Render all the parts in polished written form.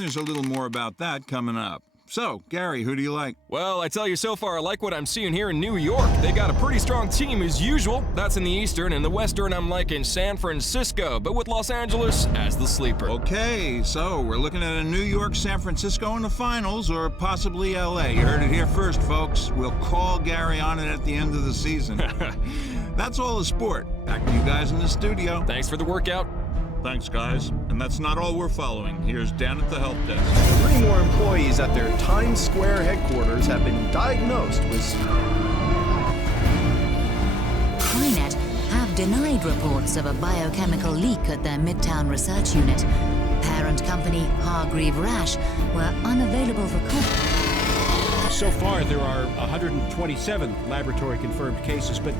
And there's a little more about that coming up. So, Gary, who do you like? Well, I tell you so far, I like what I'm seeing here in New York. They got a pretty strong team as usual. That's in the Eastern, and the Western I'm liking San Francisco, but with Los Angeles as the sleeper. Okay, so we're looking at a New York, San Francisco in the finals, or possibly LA. You heard it here first, folks. We'll call Gary on it at the end of the season. That's all the sport. Back to you guys in the studio. Thanks for the workout. Thanks, guys. And that's not all we're following. Here's Dan at the help desk. 3 more employees at their Times Square headquarters have been diagnosed with... Prynet have denied reports of a biochemical leak at their Midtown research unit. Parent company Hargreave Rash were unavailable for comment. So far, there are 127 laboratory-confirmed cases, but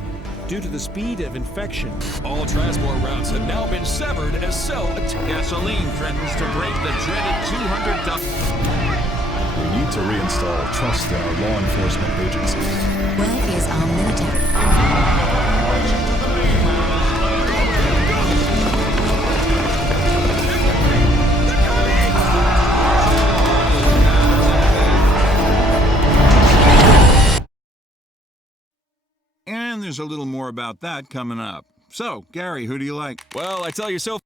due to the speed of infection, all transport routes have now been severed as cell gasoline threatens to break the dreaded $200. We need to reinstall trust in our law enforcement agencies. Where is our military? And there's a little more about that coming up. So, Gary, who do you like? Well, I tell you so.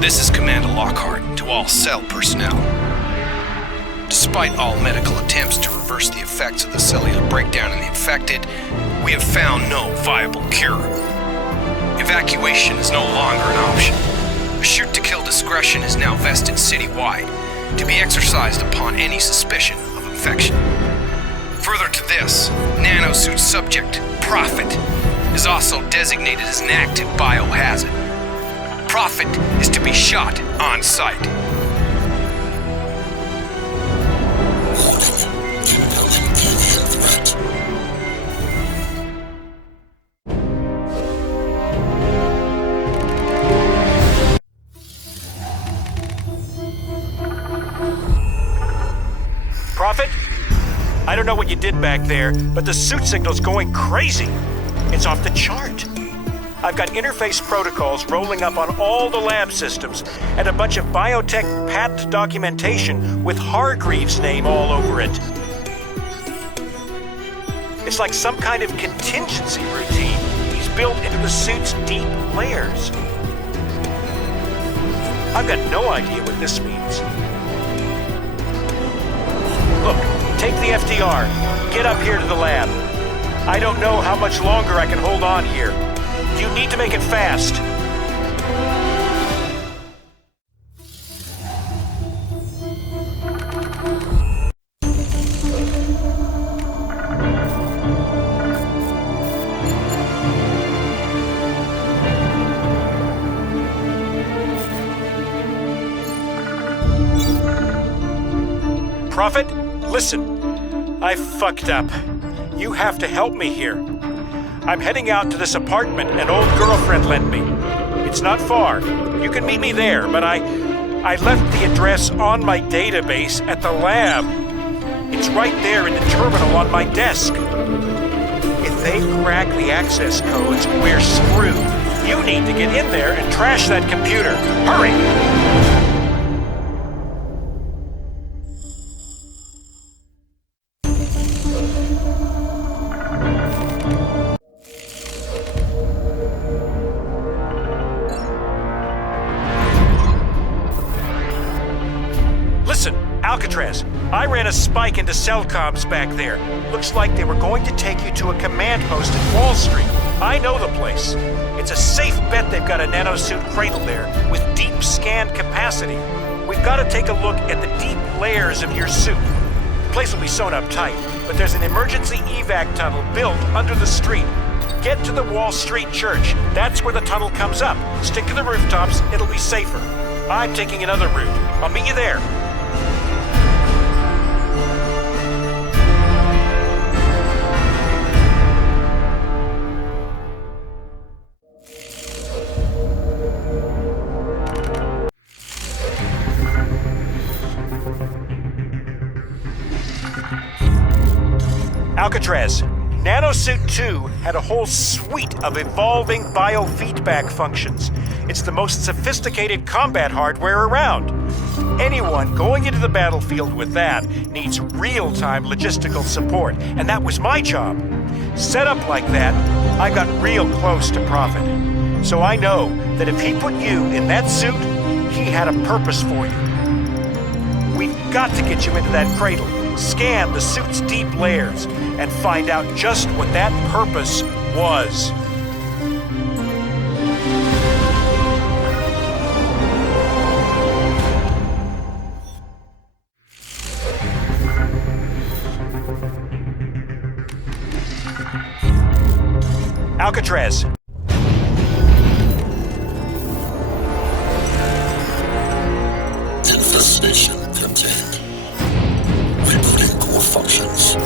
This is Commander Lockhart to all cell personnel. Despite all medical attempts to reverse the effects of the cellular breakdown in the infected, we have found no viable cure. Evacuation is no longer an option. A shoot-to-kill discretion is now vested citywide, to be exercised upon any suspicion of infection. Further to this, nanosuit subject, Prophet, is also designated as an active biohazard. Prophet is to be shot on sight. Prophet? I don't know what you did back there, but the suit signal's going crazy. It's off the chart. I've got interface protocols rolling up on all the lab systems and a bunch of biotech patent documentation with Hargreaves' name all over it. It's like some kind of contingency routine he's built into the suit's deep layers. I've got no idea what this means. Look, take the FDR. Get up here to the lab. I don't know how much longer I can hold on here. You need to make it fast. Prophet, listen. I fucked up. You have to help me here. I'm heading out to this apartment an old girlfriend lent me. It's not far. You can meet me there, but I left the address on my database at the lab. It's right there in the terminal on my desk. If they crack the access codes, we're screwed. You need to get in there and trash that computer. Hurry! Alcatraz, I ran a spike into Cellcoms back there. Looks like they were going to take you to a command post at Wall Street. I know the place. It's a safe bet they've got a nanosuit cradle there with deep scan capacity. We've got to take a look at the deep layers of your suit. The place will be sewn up tight, but there's an emergency evac tunnel built under the street. Get to the Wall Street Church. That's where the tunnel comes up. Stick to the rooftops. It'll be safer. I'm taking another route. I'll meet you there. Alcatraz, Nanosuit 2 had a whole suite of evolving biofeedback functions. It's the most sophisticated combat hardware around. Anyone going into the battlefield with that needs real-time logistical support, and that was my job. Set up like that, I got real close to Prophet. So I know that if he put you in that suit, he had a purpose for you. We've got to get you into that cradle, scan the suit's deep layers, and find out just what that purpose was. Alcatraz. Infestation contained. Rebooting core functions.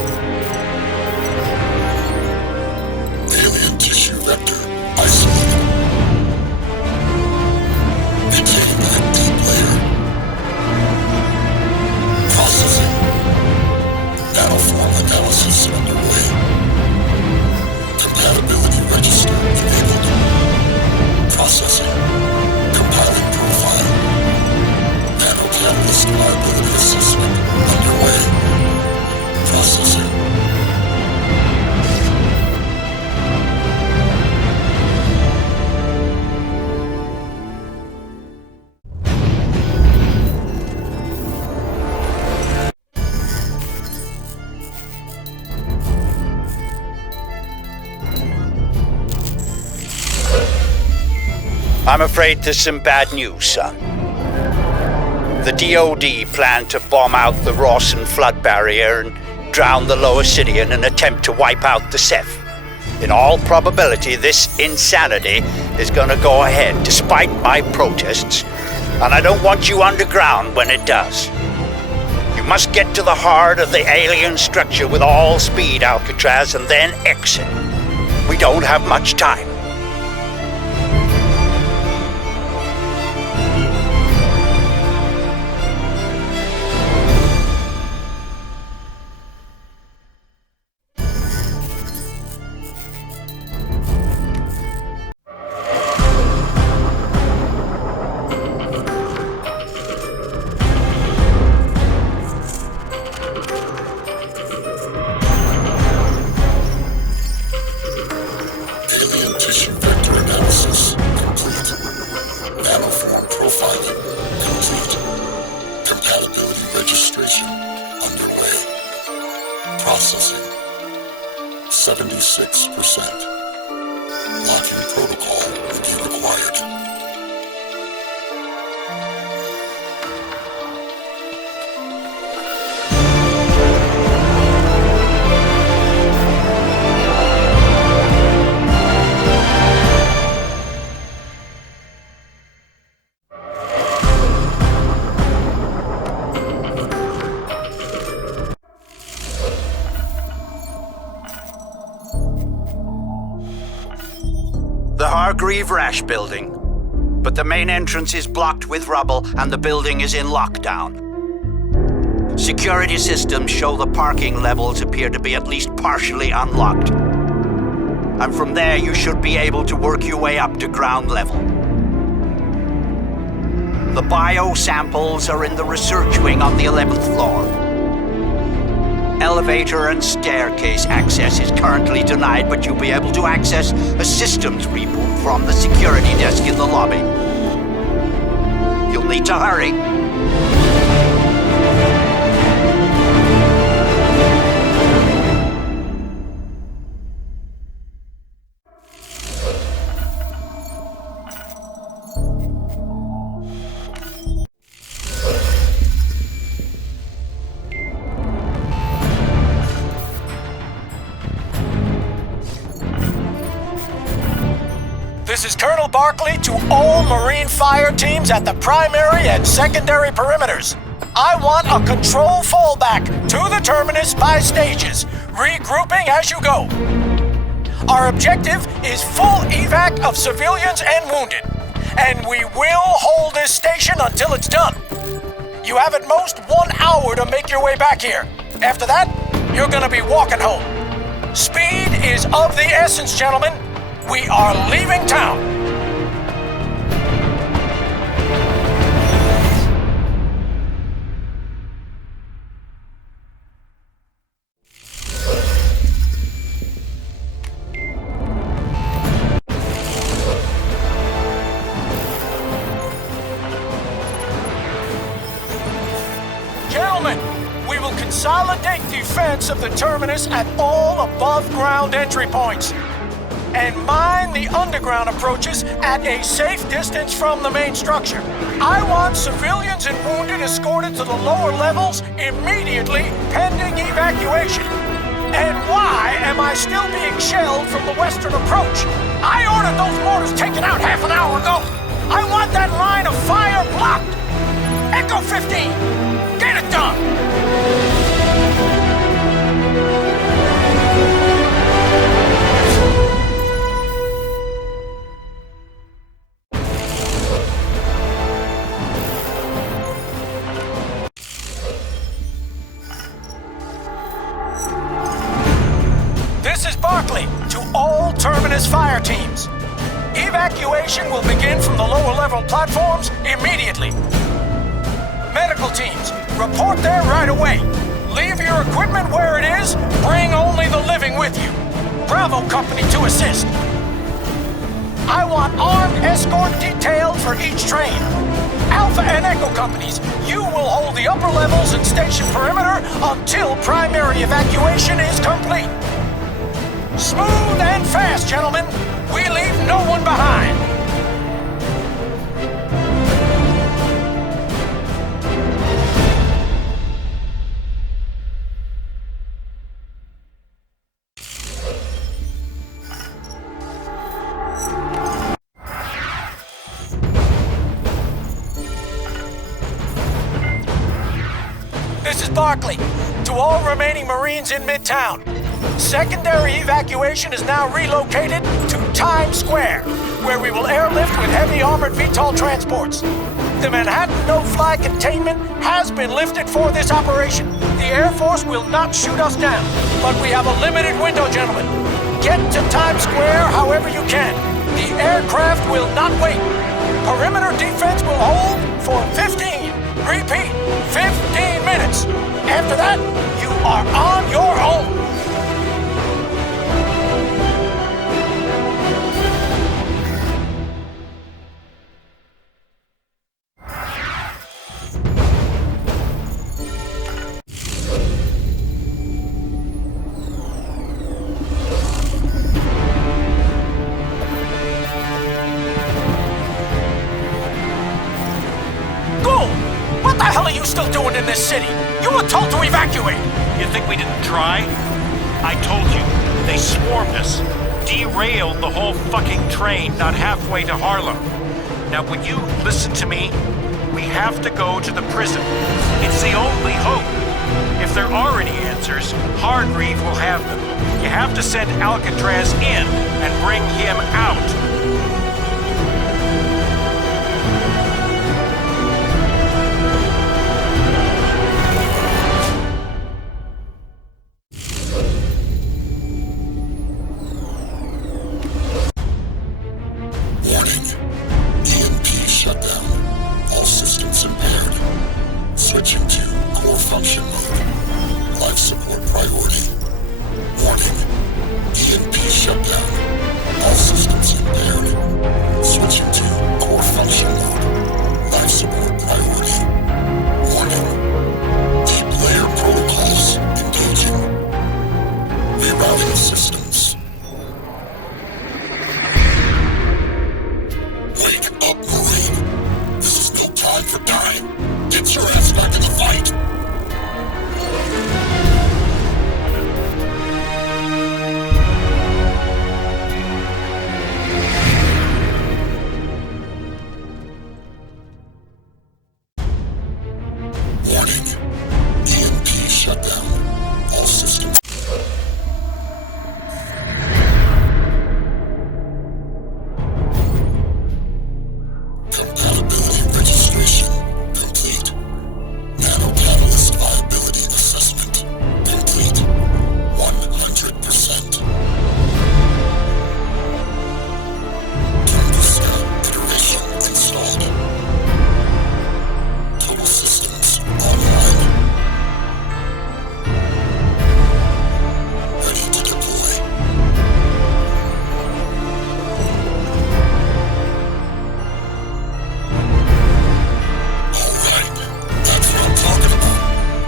Alien tissue vector isolated. Containing that deep layer. Processing. Nanoform analysis underway. Compatibility register enabled. Processing. Compiling profile. Nanocatalyst reliability assessment underway. Processing. I'm afraid there's some bad news, son. The DoD planned to bomb out the Rawson flood barrier and drown the lower city in an attempt to wipe out the Ceph. In all probability, this insanity is gonna go ahead despite my protests, and I don't want you underground when it does. You must get to the heart of the alien structure with all speed, Alcatraz, and then exit. We don't have much time. Alien tissue vector analysis complete. Nanoform profiling complete. Compatibility registration underway. Processing 76%. Locking protocol review required. The Hargreave Rash building. But the main entrance is blocked with rubble and the building is in lockdown. Security systems show the parking levels appear to be at least partially unlocked. And from there you should be able to work your way up to ground level. The bio samples are in the research wing on the 11th floor. Elevator and staircase access is currently denied, but you'll be able to access a systems reboot from the security desk in the lobby. You'll need to hurry. This is Colonel Barkley to all Marine fire teams at the primary and secondary perimeters. I want a control fallback to the terminus by stages, regrouping as you go. Our objective is full evac of civilians and wounded, and we will hold this station until it's done. You have at most 1 hour to make your way back here. After that, you're gonna be walking home. Speed is of the essence, gentlemen. We are leaving town. Gentlemen, we will consolidate defense of the terminus at all above-ground entry points and mine the underground approaches at a safe distance from the main structure. I want civilians and wounded escorted to the lower levels immediately, pending evacuation. And why am I still being shelled from the western approach? I ordered those mortars taken out half an hour ago. I want that line of fire blocked. Echo 15, get it done. This is Barkley to all Terminus fire teams. Evacuation will begin from the lower level platforms immediately. Medical teams, report there right away. Leave your equipment where it is, bring only the living with you. Bravo Company to assist. I want armed escort detail for each train. Alpha and Echo companies, you will hold the upper levels and station perimeter until primary evacuation is complete. Smooth and fast, gentlemen. We leave no one behind. Barkley. To all remaining Marines in Midtown, secondary evacuation is now relocated to Times Square, where we will airlift with heavy armored VTOL transports. The Manhattan no-fly containment has been lifted for this operation. The Air Force will not shoot us down, but we have a limited window, gentlemen. Get to Times Square however you can. The aircraft will not wait. Perimeter defense will hold for 15, repeat, 15 minutes. After that, you are on your own. Still doing in this city? You were told to evacuate! You think we didn't try? I told you, they swarmed us. Derailed the whole fucking train not halfway to Harlem. Now would you listen to me? We have to go to the prison. It's the only hope. If there are any answers, Hargreave will have them. You have to send Alcatraz in and bring him out. Switching to core function mode. Life support priority. Warning. EMP shutdown. All systems impaired. Switching to core function mode. Life support priority. Warning. Deep layer protocols engaging. Rerouting systems. Wake up, Marine. This is no time for dying. Get your ass back in the fight! Warning. EMP shutdown. All systems... Compatibility registration. Complete. Nano-catalyst viability assessment. Complete. 100%. Thermostat iteration installed. Total systems online. Ready to deploy. Alright. That's what I'm talking about.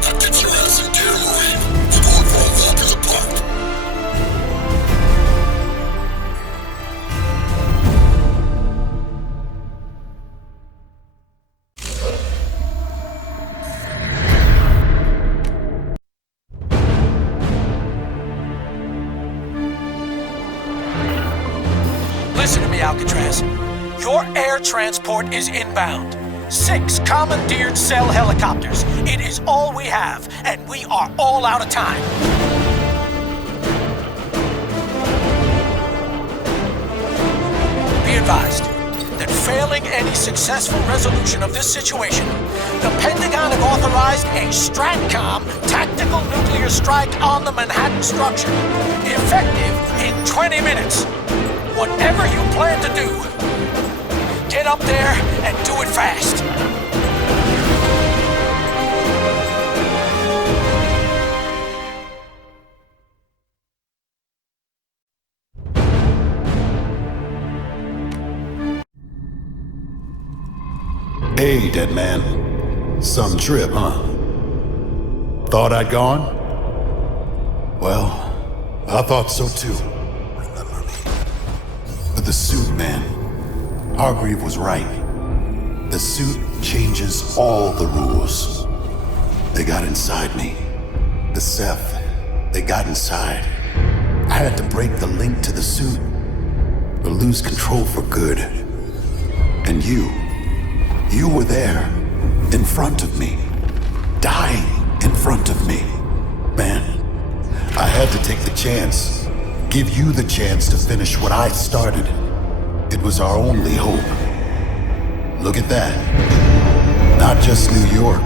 Now get your ass in gear, Marine. We're going for a walk in the park. Listen to me, Alcatraz. Your air transport is inbound. 6 commandeered cell helicopters. It is all we have, and we are all out of time. Be advised that failing any successful resolution of this situation, the Pentagon have authorized a STRATCOM tactical nuclear strike on the Manhattan structure, effective in 20 minutes. Whatever you plan to do, get up there and do it fast. Hey, dead man. Some trip, huh? Thought I'd gone? Well, I thought so too. Remember me. But the suit, man. Hargreave was right. The suit changes all the rules. They got inside me. The Ceph, they got inside. I had to break the link to the suit, or lose control for good. And you were there, in front of me, dying in front of me. Man, I had to take the chance. Give you the chance to finish what I started. It was our only hope. Look at that. Not just New York,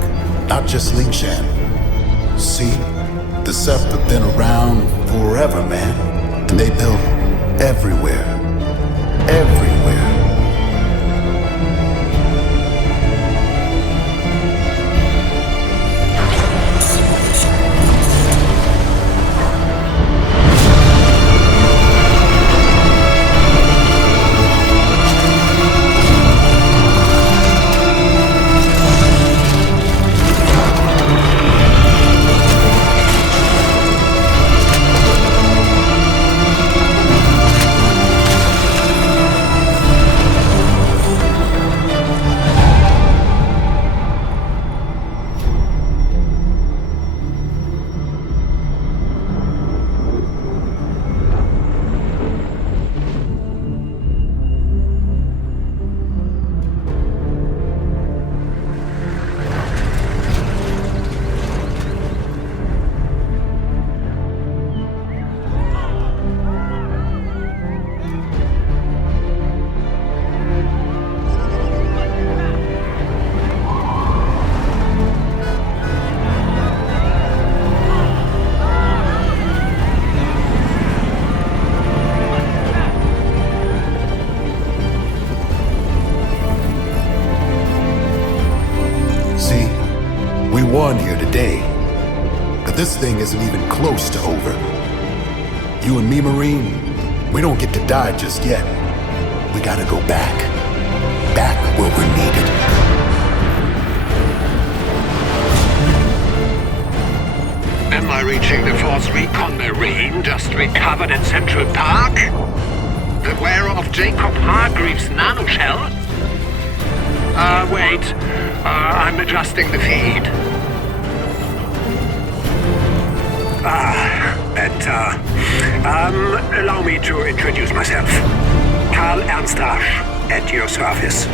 not just Lingshan. See, the Ceph have been around forever, man. And they built everywhere. Everywhere. Won here today, but this thing isn't even close to over. You and me, Marine, we don't get to die just yet. We gotta go back. Back where we're needed. Am I reaching the Force Recon Marine just recovered at Central Park? Beware of Jacob Hargreaves' nanoshell? Wait. I'm adjusting the feed. Allow me to introduce myself. Karl Ernst Rasch, at your service.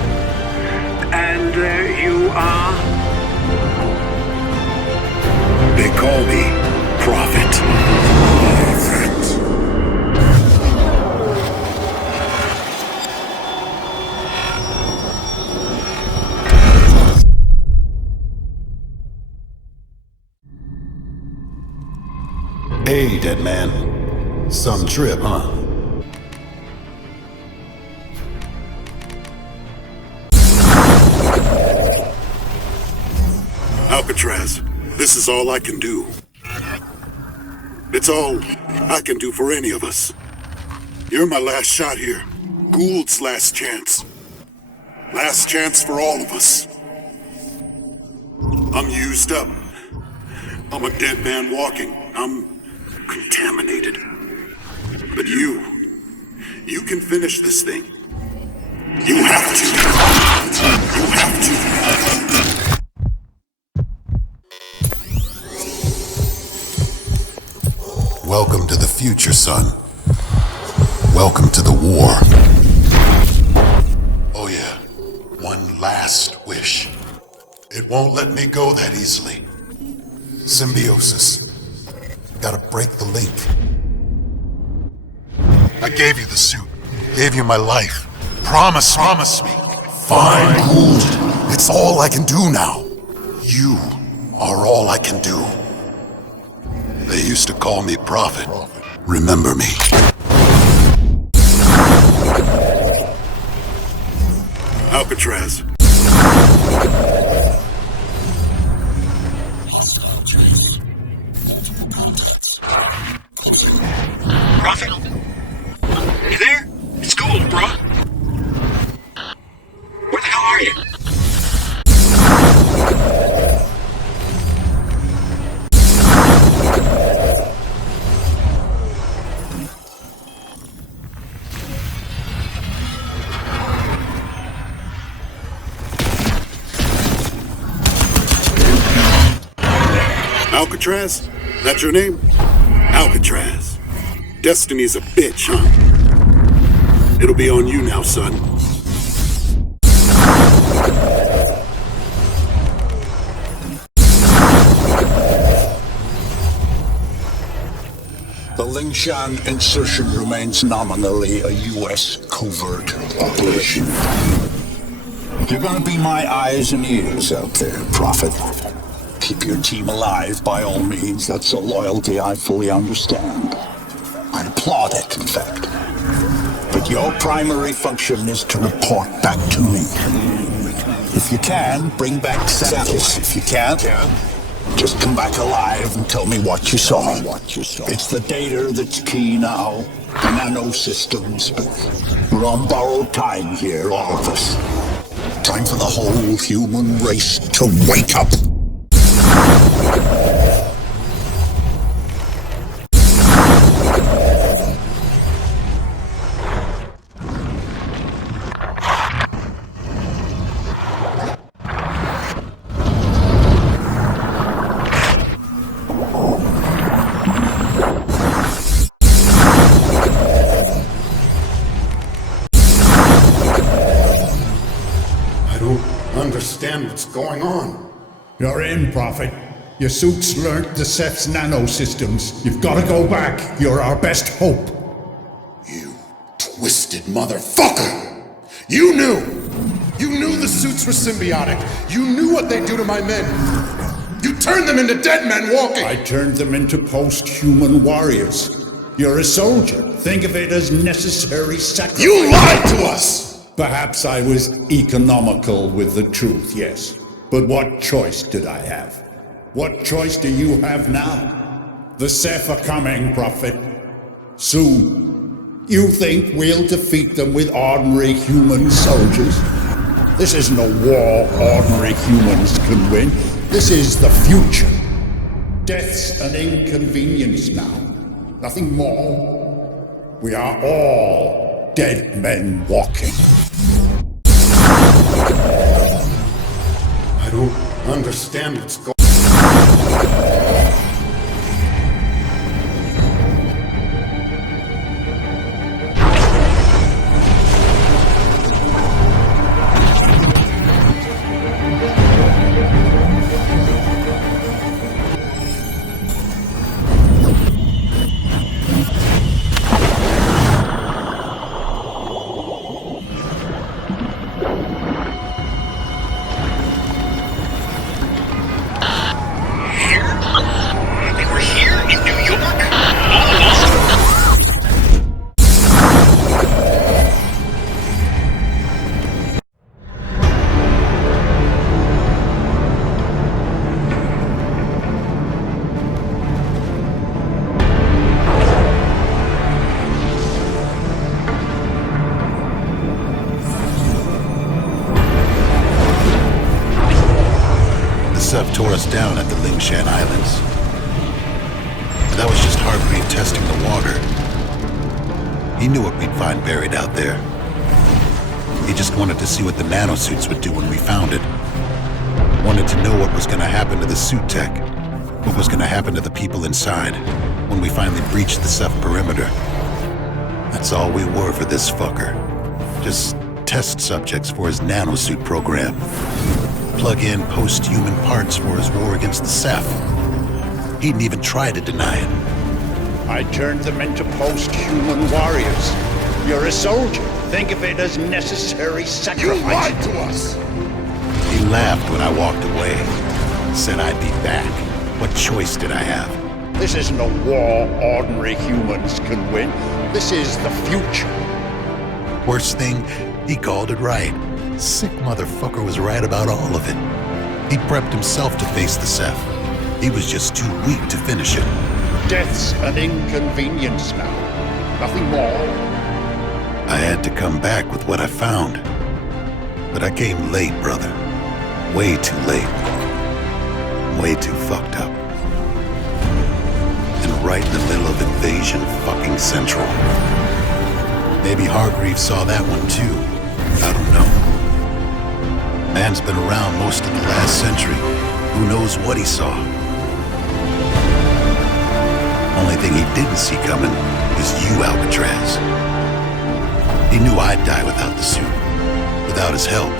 And you are? They call me Prophet. Hey, dead man. Some trip, huh? Alcatraz, this is all I can do. It's all I can do for any of us. You're my last shot here. Gould's last chance. Last chance for all of us. I'm used up. I'm a dead man walking. I'm contaminated. But you can finish this thing. You have to. You have to. Welcome to the future, son. Welcome to the war. Oh yeah, one last wish. It won't let me go that easily. Symbiosis. Gotta break the link. I gave you the suit. Gave you my life. Promise me. Fine, Gould. It's all I can do now. You are all I can do. They used to call me Prophet. Remember me. Alcatraz. Prophet? You there? It's Gould, bro. Where the hell are you? Alcatraz? That's your name? Alcatraz. Destiny's a bitch, huh? It'll be on you now, son. Lingshan insertion remains nominally a U.S. covert operation. You're gonna be my eyes and ears out there, Prophet. Keep your team alive by all means. That's a loyalty I fully understand. I applaud it, in fact. But your primary function is to report back to me. If you can, bring back samples. If you can't, just come back alive and tell me what you saw. It's the data that's key now, the nanosystems, but we're on borrowed time here, all of us. Time for the whole human race to wake up. Understand what's going on. You're in, Prophet. Your suits learnt the Seth's nanosystems. You've got to go back. You're our best hope. You twisted motherfucker! You knew the suits were symbiotic. You knew what they'd do to my men. You turned them into dead men walking. I turned them into post-human warriors. You're a soldier. Think of it as necessary sacrifice. You lied to us! Perhaps I was economical with the truth, yes. But what choice did I have? What choice do you have now? The Ceph are coming, Prophet. Soon. You think we'll defeat them with ordinary human soldiers? This isn't a war ordinary humans can win. This is the future. Death's an inconvenience now. Nothing more. We are all dead men walking. I don't understand what's going on. Tore us down at the Lingshan Islands. But that was just Hargreave testing the water. He knew what we'd find buried out there. He just wanted to see what the nanosuits would do when we found it. Wanted to know what was going to happen to the suit tech. What was going to happen to the people inside when we finally breached the Ceph perimeter. That's all we were for this fucker. Just test subjects for his nanosuit program. Plug in post-human parts for his war against the Ceph. He didn't even try to deny it. I turned them into post-human warriors. You're a soldier. Think of it as necessary sacrifice. You lied to us! He laughed when I walked away. Said I'd be back. What choice did I have? This isn't a war ordinary humans can win. This is the future. Worst thing, he called it right. Sick motherfucker was right about all of it. He prepped himself to face the Ceph. He was just too weak to finish it. Death's an inconvenience now. Nothing more. I had to come back with what I found. But I came late, brother. Way too late. Way too fucked up. And right in the middle of Invasion fucking Central. Maybe Hargreave saw that one too. I don't know. Man's been around most of the last century. Who knows what he saw? Only thing he didn't see coming was you, Alcatraz. He knew I'd die without the suit, without his help.